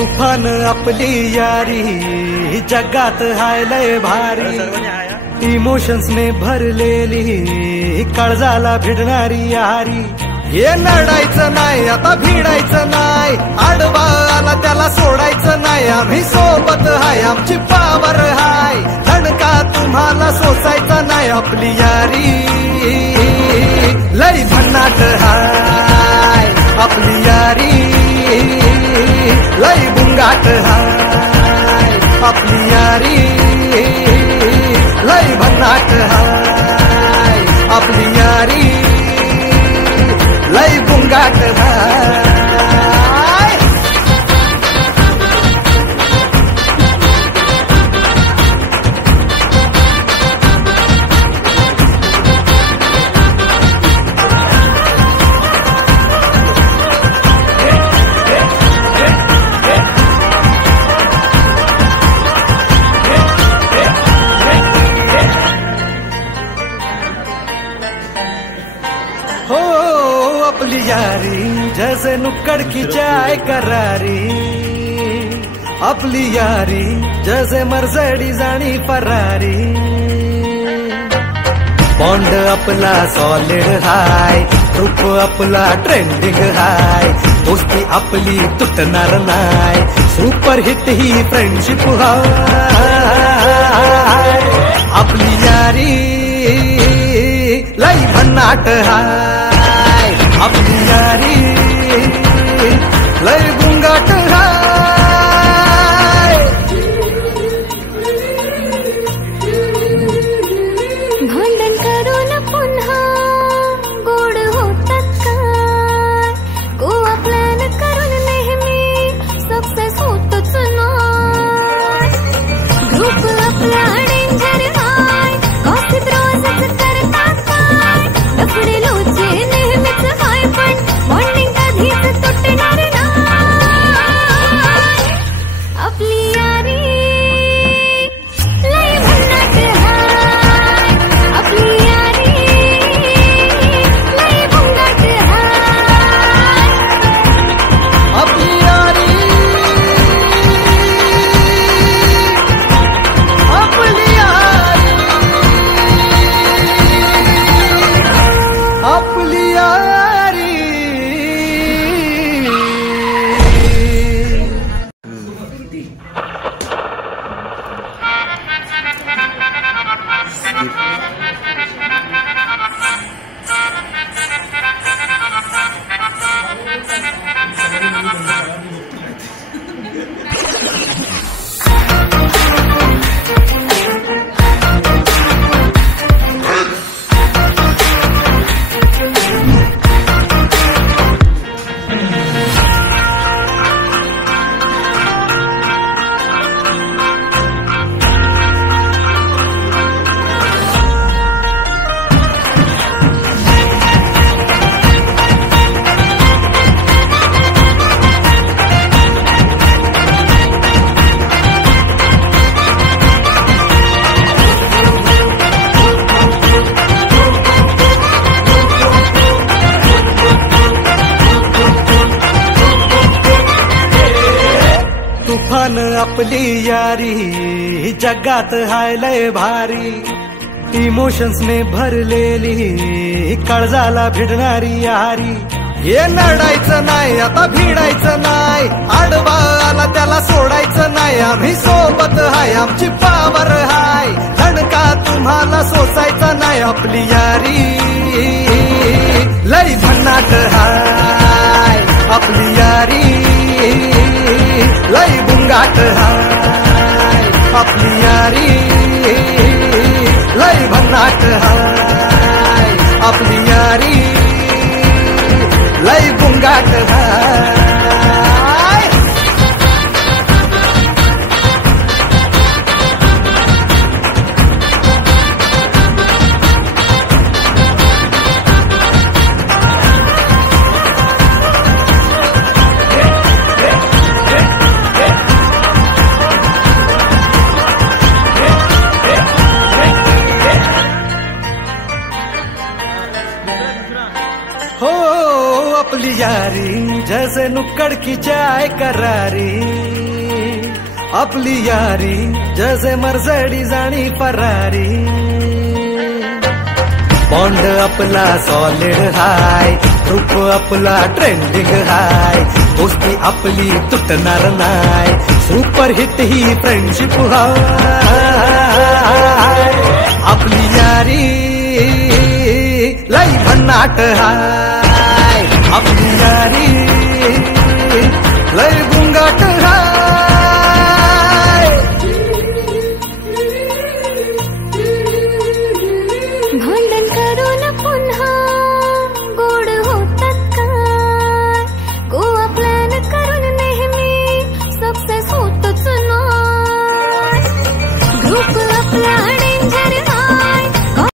तुफान आपली यारी जगात हाय लय भारी, इमोशन्स ने भरलेली काळजाला भिडणारी यारी। हे नडायचं नाही आता भिडायचं नाही, आडवा आला त्याला सोडायचं नाही, आम्ही सोबत हाय आमची पावर हाय, धडका तुम्हाला सोसायचा नाही, आपली यारी लई भन्नाट हाय, आपली यारी लई बुंगाट हाय, आपली यारी लई भन्नाट हाय, आपली यारी लई बुंगाट हाय। अपनी यारी जैसे नुक्कड़ की चाय करारी, अपनी यारी जैसे मर्सिडीज आणि फरारी, बॉन्ड आपला सॉलिड हाय, ग्रुप आपला ट्रेंडिंग हाय, दोस्ती आपली तुटणार नाय, सुपर हिट ही फ्रेंडशिप हाय, आपली यारी लई भन्नाट हाय, आपली यारी लय बुंगाट हाय। भांडण करून पुन्हा गोड होतात काय, गोवा प्लॅन करून नेहमी सक्सेस होतच नाही, ग्रुप आपला डेंजर हाय, गॉसिप रोजच करतात काय, लफडे लोचे नेहमीच हाय, पण मॉर्निंग कधीच तुटणार नाही, आपली यारी लय भन्नाट हाय, आपली यारी लय बुंगाट हाय, आपली यारी आपली यारी आपली यारी। तुफान आपली यारी जगात हाय लय भारी, इमोशन्स ने भरलेली काळजाला भिडणारी यारी। हे नडायचं नाही आता भिडायचं नाही, आडवा आला त्याला सोडायचं नाही, आम्ही सोबत हाय आमची पावर हाय, धडका तुम्हाला सोसायचा नाही, आपली यारी लई भन्नाट हाय, आपली यारी लई बुंगाट हाय, आपली यारी लई भन्नाट हाय, आपली यारी लई बुंगाट हाय। हो अपनी यारी जैसे नुक्कड़ की चाय करारी। आपली यारी जसे मर्सिडीज आणि फरारी. बॉन्ड आपला सॉलिड हाय, ग्रुप आपला ट्रेंडिंग हाय, दोस्ती आपली तुटणार नाय, सुपर हिट ही फ्रेंडशिप हाय. आपली यारी लई भन्नाट हाय, आपली यारी